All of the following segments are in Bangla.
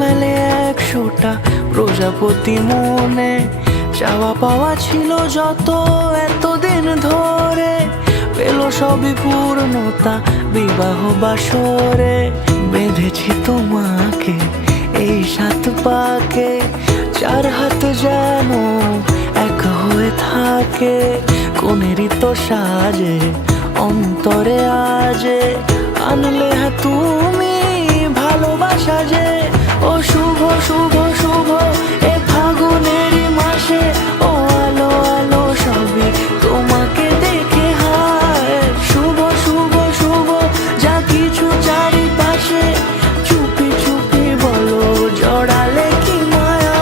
মেলে 100টা প্রজাপতি মনে। চাওয়া পাওয়া ছিল যত এতদিন ধরে, পেল সবই পূর্ণতা বিবাহ বাসরে। বেঁধেছি তোমাকে এই 7 পাকে, 4 হাত যেন এক হয়ে থাকে। কোনেরই তো সাজে অন্তরে আজে, আনলে তুমি ভালোবাসা যে। ও শুভ শুভ শুভ এ ফাগুনেরই মাসে, ও আলো আলো সবই তোমাকে দেখে হায়। শুভ শুভ শুভ যা কিছু চারিপাশে, চুপি চুপি বলো জড়ালে কি মায়া।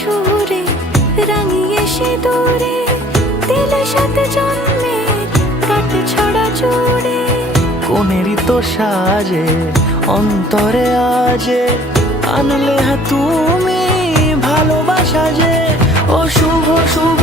সুরে রাঙিয়ে সে দূরে, দিলে 7 জন্মের কাট ছড়া জুড়ে। কোনেরই তো সাজে অন্তরে আজে, আনলে তুমি ভালোবাসা যে। ও শুভ শুভ